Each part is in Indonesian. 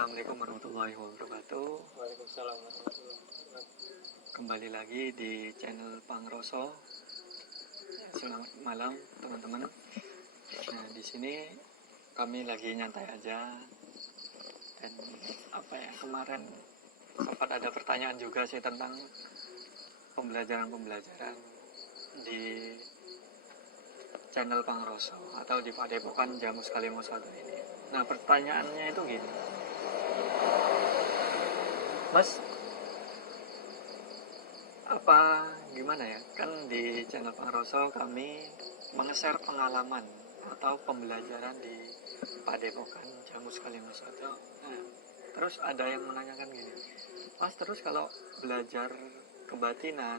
Assalamualaikum warahmatullahi wabarakatuh. Waalaikumsalam warahmatullahi wabarakatuh. Kembali lagi di channel Pangroso. Selamat malam teman-teman. Nah, di sini kami lagi nyantai aja. Dan kemarin sempat ada pertanyaan juga sih tentang pembelajaran di channel Pangroso atau di Padepokan Jamus Kalimasado ini. Nah, pertanyaannya itu gini. Mas, gimana ya, kan di channel Pangroso kami meng-share pengalaman atau pembelajaran di Padepokan Jamus Kalimasado. Nah, terus ada yang menanyakan gini, Mas, terus kalau belajar kebatinan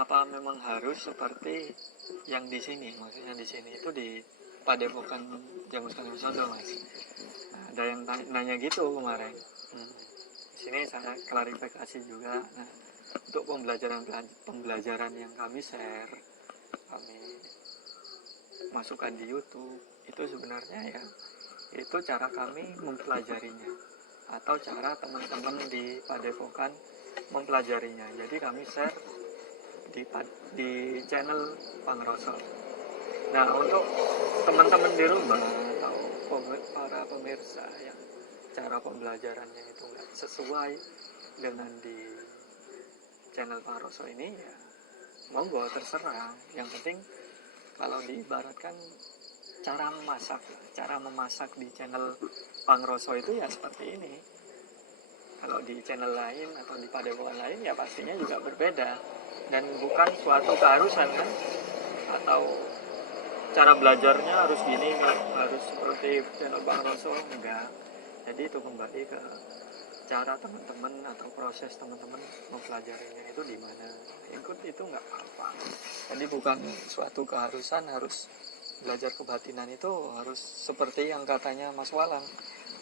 apa memang harus seperti yang di sini? Maksudnya di sini itu di Padepokan Jamus Kalimasado, Mas. Nah, ada yang nanya gitu kemarin. Di sini saya klarifikasi juga. Nah, untuk pembelajaran yang kami share, kami masukkan di YouTube, itu sebenarnya ya itu cara kami mempelajarinya atau cara teman-teman di Padepokan mempelajarinya. Jadi kami share di channel Pangroso. Nah, untuk teman-teman di rumah atau para pemirsa yang cara pembelajarannya itu nggak sesuai dengan di channel Pangroso ini, ya monggo, terserah. Yang penting kalau diibaratkan cara memasak di channel Pangroso itu ya seperti ini. Kalau di channel lain atau di padepokan lain ya pastinya juga berbeda, dan bukan suatu keharusan kan, atau cara belajarnya harus gini, harus seperti channel Pangroso, enggak. Jadi itu kembali ke cara teman-teman atau proses teman-teman mempelajarinya itu di mana. Ikut itu nggak apa-apa. Jadi bukan suatu keharusan harus belajar kebatinan itu harus seperti yang katanya Mas Walang.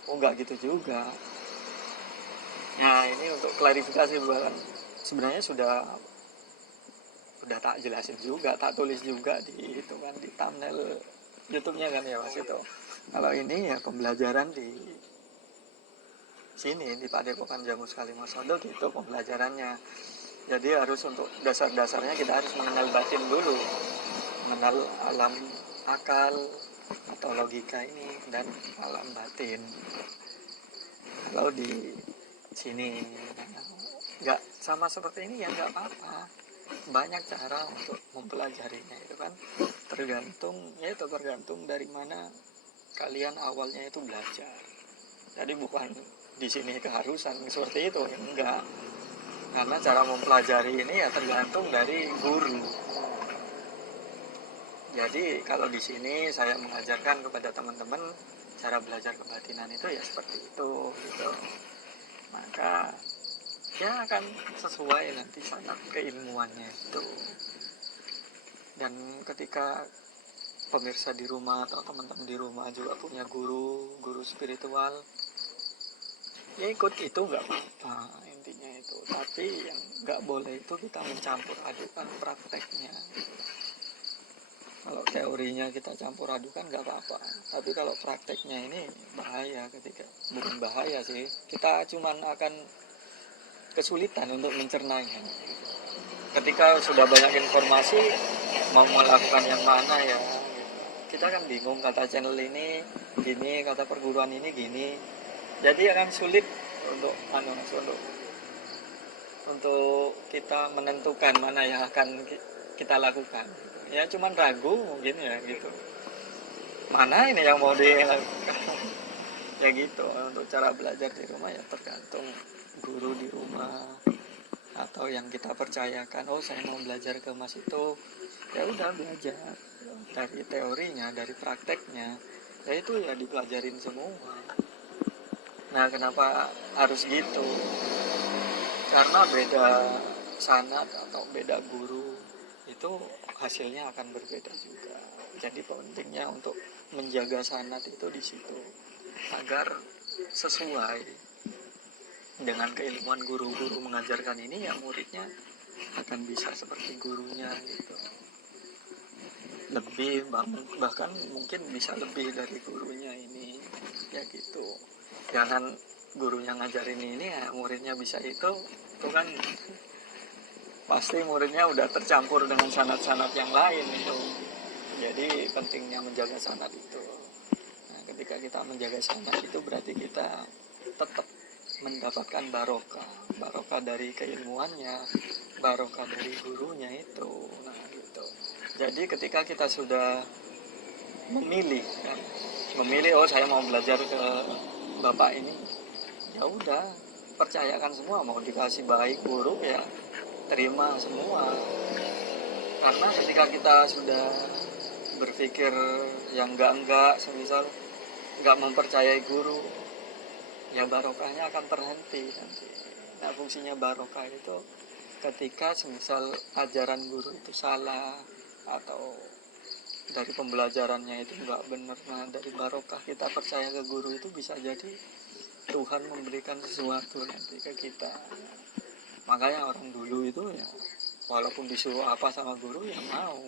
Oh, nggak gitu juga. Nah, ini untuk klarifikasi, bahkan sebenarnya sudah tak jelasin juga, tak tulis juga di itu kan, di thumbnail YouTube-nya kan ya Mas itu. Kalau ini ya pembelajaran di sini di Padepokan Jamus Kalimasado gitu pembelajarannya. Jadi harus untuk dasar-dasarnya kita harus mengenal batin dulu, mengenal alam akal atau logika ini dan alam batin. Kalau di sini nggak sama seperti ini ya nggak apa-apa. Banyak cara untuk mempelajarinya itu kan, tergantung dari mana kalian awalnya itu belajar. Jadi bukan di sini keharusan seperti itu, enggak. Karena cara mempelajari ini ya tergantung dari guru. Jadi kalau di sini saya mengajarkan kepada teman-teman cara belajar kebatinan itu ya seperti itu gitu. Maka ya akan sesuai nanti sangat keilmuannya itu. Dan ketika pemirsa di rumah atau teman-teman di rumah juga punya guru spiritual, ya ikut itu nggak apa-apa intinya itu. Tapi yang nggak boleh itu kita mencampur adukan prakteknya. Kalau teorinya kita campur adukan nggak apa-apa, tapi kalau prakteknya ini bahaya. Bukan bahaya sih, kita cuman akan kesulitan untuk mencernanya. Ketika sudah banyak informasi, mau melakukan yang mana ya, kita kan bingung, kata channel ini gini, kata perguruan ini gini. Jadi akan sulit untuk kita menentukan mana yang akan kita lakukan. Ya cuman ragu mungkin ya gitu. Mana ini yang mau dilakukan? Ya gitu. Untuk cara belajar di rumah ya tergantung guru di rumah atau yang kita percayakan. Oh, saya mau belajar ke Mas itu, ya udah belajar dari teorinya, dari prakteknya. Ya itu ya dipelajarin semua. Nah, kenapa harus gitu? Karena beda sanad atau beda guru itu hasilnya akan berbeda juga. Jadi pentingnya untuk menjaga sanad itu di situ agar sesuai dengan keilmuan guru mengajarkan ini, ya muridnya akan bisa seperti gurunya gitu. Lebih bahkan mungkin bisa lebih dari gurunya ini. ya gitu. Jangan gurunya ngajarin ini ya muridnya bisa itu kan pasti muridnya udah tercampur dengan sanad-sanad yang lain itu. Jadi pentingnya menjaga sanad itu. Nah, ketika kita menjaga sanad itu berarti kita tetap mendapatkan barokah dari keilmuannya, barokah dari gurunya itu. Nah, gitu. Jadi ketika kita sudah memilih kan, memilih saya mau belajar ke bapak ini, ya udah percayakan semua, mau dikasih baik buruk ya terima semua. Karena ketika kita sudah berpikir yang enggak, semisal enggak mempercayai guru, ya barokahnya akan terhenti nanti. Nah, fungsinya barokah itu ketika semisal ajaran guru itu salah atau dari pembelajarannya itu enggak benar, nah dari barokah kita percaya ke guru itu bisa jadi Tuhan memberikan sesuatu nanti ke kita. Makanya orang dulu itu ya walaupun disuruh apa sama guru ya mau,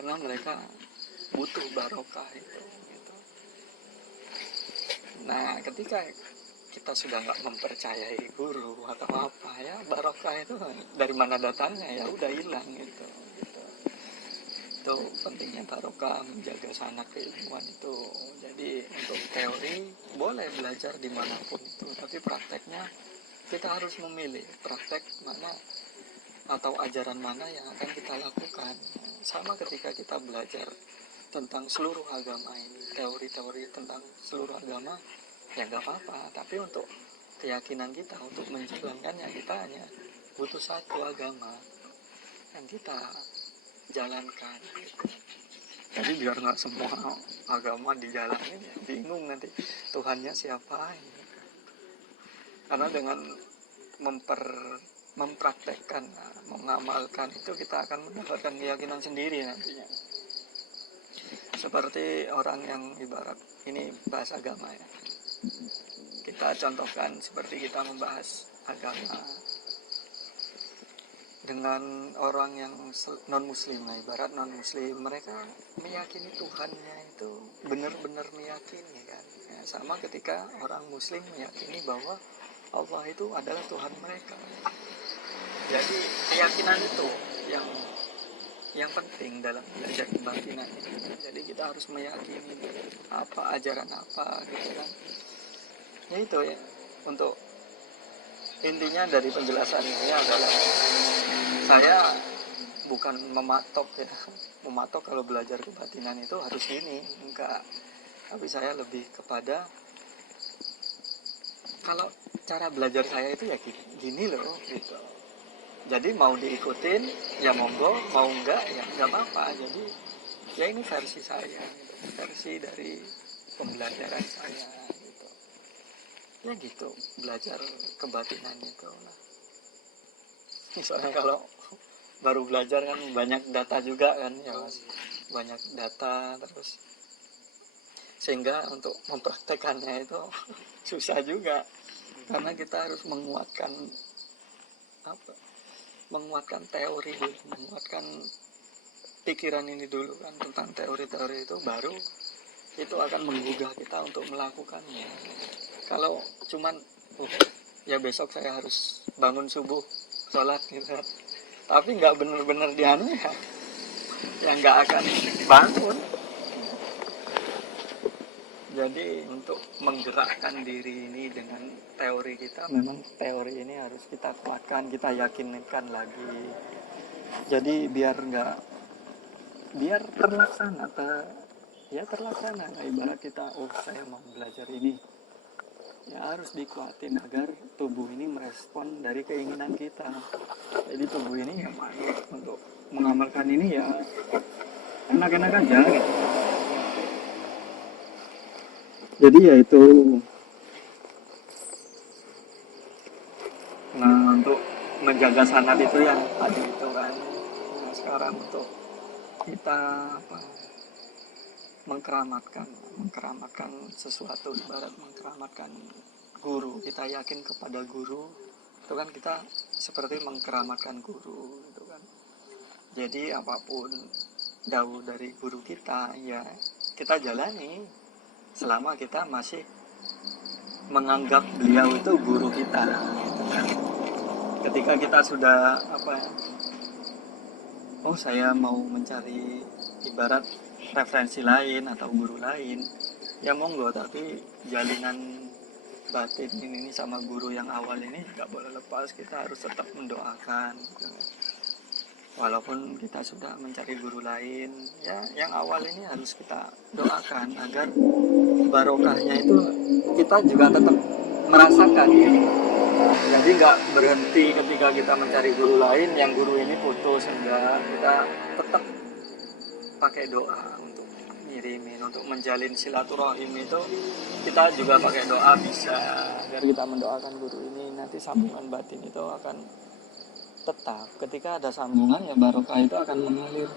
karena mereka butuh barokah itu gitu. Nah, ketika kita sudah nggak mempercayai guru atau apa ya, barokah itu dari mana datangnya ya udah hilang gitu. Itu pentingnya barokah, menjaga sanad keilmuan itu. Jadi untuk teori boleh belajar dimanapun itu, tapi prakteknya kita harus memilih praktek mana atau ajaran mana yang akan kita lakukan. Sama ketika kita belajar tentang seluruh agama ini, teori-teori tentang seluruh agama ya nggak apa-apa, tapi untuk keyakinan kita, untuk menjalankannya kita hanya butuh satu agama yang kita jalankan gitu. Jadi biar nggak semua agama dijalanin ya bingung nanti Tuhannya siapa gitu. Karena dengan mempraktekkan, mengamalkan itu kita akan mendapatkan keyakinan sendiri nantinya. Seperti orang yang ibarat ini bahas agama ya, kita contohkan seperti kita membahas agama dengan orang yang non muslim, nah ibarat non muslim, mereka meyakini Tuhannya itu benar-benar meyakini kan ya, sama ketika orang muslim meyakini bahwa Allah itu adalah Tuhan mereka. Jadi keyakinan itu yang penting dalam belajar kebatinan ini. Jadi kita harus meyakini apa ajaran apa gitu kan. Ya itu ya, untuk intinya dari penjelasan ini adalah saya bukan mematok kalau belajar kebatinan itu harus ini, enggak. Tapi saya lebih kepada kalau cara belajar saya itu ya gini loh gitu. Jadi mau diikutin ya monggo, mau enggak ya enggak apa-apa. Jadi ya ini versi saya gitu. Versi dari pembelajaran saya gitu. Ya gitu, belajar kebatinan itu. Nah, misalnya kalau baru belajar kan banyak data juga kan ya Mas. Banyak data terus sehingga untuk mempraktekannya itu susah juga. Karena kita harus menguatkan teori dulu, menguatkan pikiran ini dulu kan tentang teori-teori itu, baru itu akan menggugah kita untuk melakukannya. Kalau cuman ya besok saya harus bangun subuh sholat gitu kan, tapi nggak benar-benar dianu ya nggak akan bangun. Jadi untuk menggerakkan diri ini dengan teori kita, memang teori ini harus kita kuatkan, kita yakinkan lagi. Jadi biar terlaksana, terlaksana. Nah, ibarat kita, saya mau belajar ini, ya harus dikuatin agar tubuh ini merespon dari keinginan kita. Jadi tubuh ini ya untuk mengamalkan ini ya enak-enak aja gitu. Jadi ya itu. Nah, untuk menjaga sanad itu yang tadi itu kan. Nah, sekarang untuk kita mengkeramatkan sesuatu, ibarat mengkeramatkan guru, kita yakin kepada guru itu kan kita seperti mengkeramatkan guru itu kan. Jadi apapun dawuh dari guru kita ya kita jalani selama kita masih menganggap beliau itu guru kita gitu kan. Ketika kita sudah apa ya, oh saya mau mencari ibarat referensi lain atau guru lain, ya monggo, tapi jalinan batin ini sama guru yang awal ini nggak boleh lepas. Kita harus tetap mendoakan gitu. Walaupun kita sudah mencari guru lain, ya yang awal ini harus kita doakan agar barokahnya itu kita juga tetap merasakan gitu. Jadi nggak berhenti ketika kita mencari guru lain, yang guru ini putus, enggak. Kita tetap pakai doa untuk ngirimin, untuk menjalin silaturahim itu kita juga pakai doa bisa, agar kita mendoakan guru ini, nanti sambungan batin itu akan tetap. Ketika ada sambungan ya barokah itu akan mengalir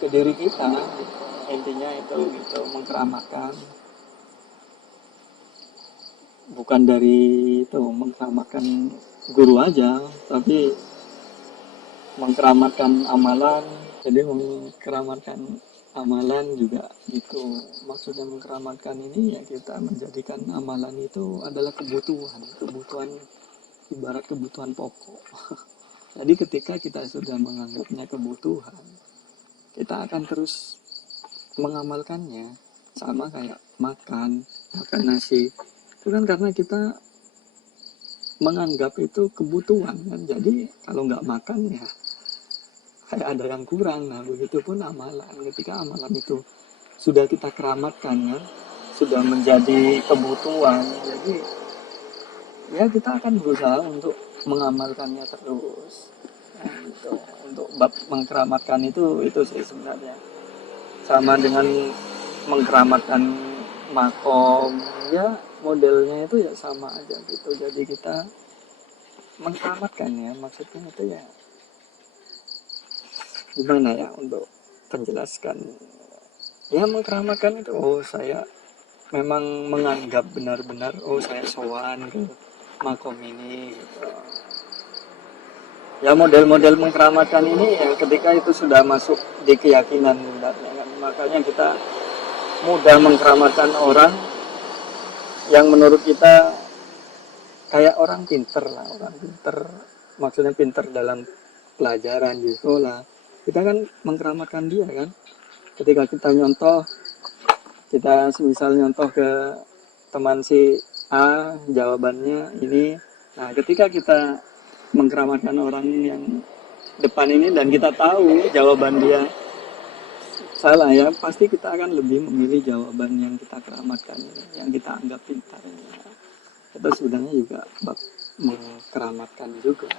ke diri kita gitu. Intinya itu gitu, mengkeramatkan, bukan dari itu mengkeramatkan guru aja, tapi mengkeramatkan amalan. Jadi mengkeramatkan amalan juga gitu. Maksudnya mengkeramatkan ini ya kita menjadikan amalan itu adalah kebutuhan ibarat kebutuhan pokok. Jadi ketika kita sudah menganggapnya kebutuhan, kita akan terus mengamalkannya. Sama kayak makan nasi. Itu kan karena kita menganggap itu kebutuhan kan. Jadi kalau nggak makan ya kayak ada yang kurang. Nah begitu pun amalan. Ketika amalan itu sudah kita keramatkan kan, sudah menjadi kebutuhan, jadi ya kita akan berusaha untuk mengamalkannya terus. Nah, gitu. Untuk bab mengkeramatkan itu sih sebenarnya sama dengan mengkeramatkan makom, ya modelnya itu ya sama aja gitu. Jadi kita mengkeramatkan ya, maksudnya itu ya gimana ya untuk penjelaskan, ya mengkeramatkan itu saya memang menganggap benar-benar saya sowan ke makom ini gitu. Ya model-model mengkeramatkan ini ya ketika itu sudah masuk di keyakinan sebenarnya kan. Makanya kita mudah mengkeramatkan orang yang menurut kita kayak orang pinter lah, orang pinter, maksudnya pinter dalam pelajaran di sekolah. Kita kan mengkeramatkan dia kan. Ketika kita nyontoh, kita semisal nyontoh ke teman si A, jawabannya ini. Nah, ketika kita mengkeramatkan orang yang depan ini dan kita tahu jawaban dia salah ya, pasti kita akan lebih memilih jawaban yang kita keramatkan ini, yang kita anggap pintar ini. Itu sebenarnya juga bab mengkeramatkan juga.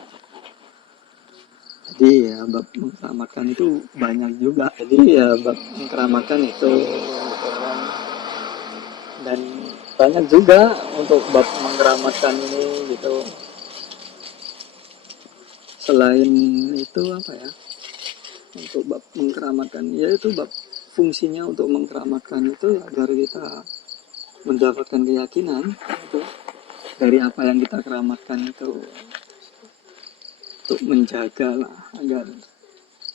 Jadi ya bab mengkeramatkan itu banyak juga. Jadi ya bab mengkeramatkan itu gitu kan. Dan banyak juga untuk bab mengkeramatkan ini gitu. Selain itu apa ya, untuk bab mengkeramatkan, yaitu bab fungsinya untuk mengkeramatkan itu agar kita mendapatkan keyakinan itu dari apa yang kita keramatkan itu, untuk menjaga lah agar,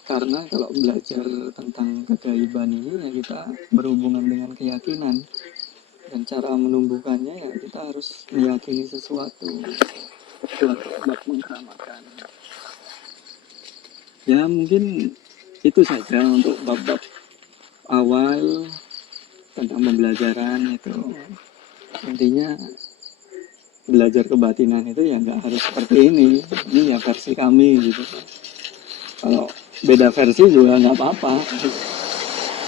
karena kalau belajar tentang kegaiban ini ya kita berhubungan dengan keyakinan, dan cara menumbuhkannya ya kita harus meyakini sesuatu. Itu untuk bab mengkeramatkan. Ya mungkin itu saja untuk bab-bab awal tentang pembelajaran itu. Intinya belajar kebatinan itu ya nggak harus seperti ini ya versi kami gitu. Kalau beda versi juga nggak apa-apa.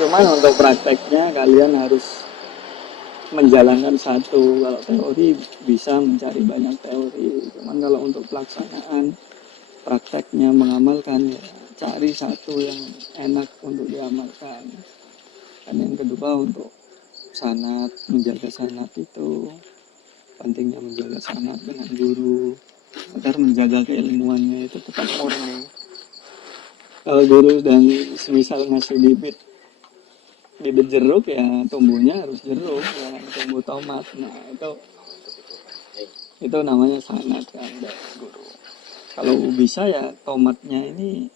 Cuman untuk prakteknya kalian harus menjalankan satu. Kalau teori bisa mencari banyak teori. Cuman kalau untuk pelaksanaan prakteknya mengamalkan ya cari satu yang enak untuk diamalkan. Dan yang kedua untuk sanad, menjaga sanad itu pentingnya, menjaga sanad dengan guru agar menjaga keilmuannya itu tetap murni. Kalau guru dan semisal ngasih bibit jeruk ya tumbuhnya harus jeruk, ya tumbuh tomat. Nah itu namanya sanad kan dari guru. Kalau bisa ya tomatnya ini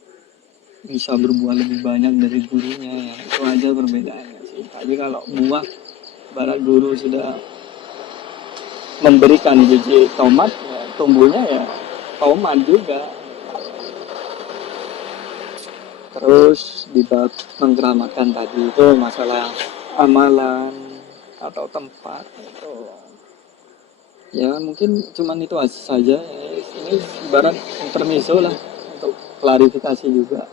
bisa berbuah lebih banyak dari gurunya, ya itu aja perbedaannya sih. Tapi kalau buah barat guru sudah memberikan biji tomat, ya, tumbuhnya ya tomat juga. Terus di bab mengkeramatkan tadi itu masalah amalan atau tempat itu, ya mungkin cuman itu saja ya. Ini ibarat intermezzo lah untuk klarifikasi juga,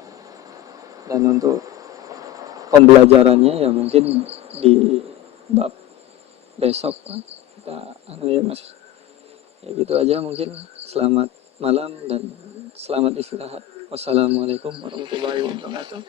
dan untuk pembelajarannya ya mungkin di bab besok Pak. Kita ya Mas, ya gitu aja mungkin. Selamat malam dan selamat istirahat. Wassalamualaikum warahmatullahi wabarakatuh.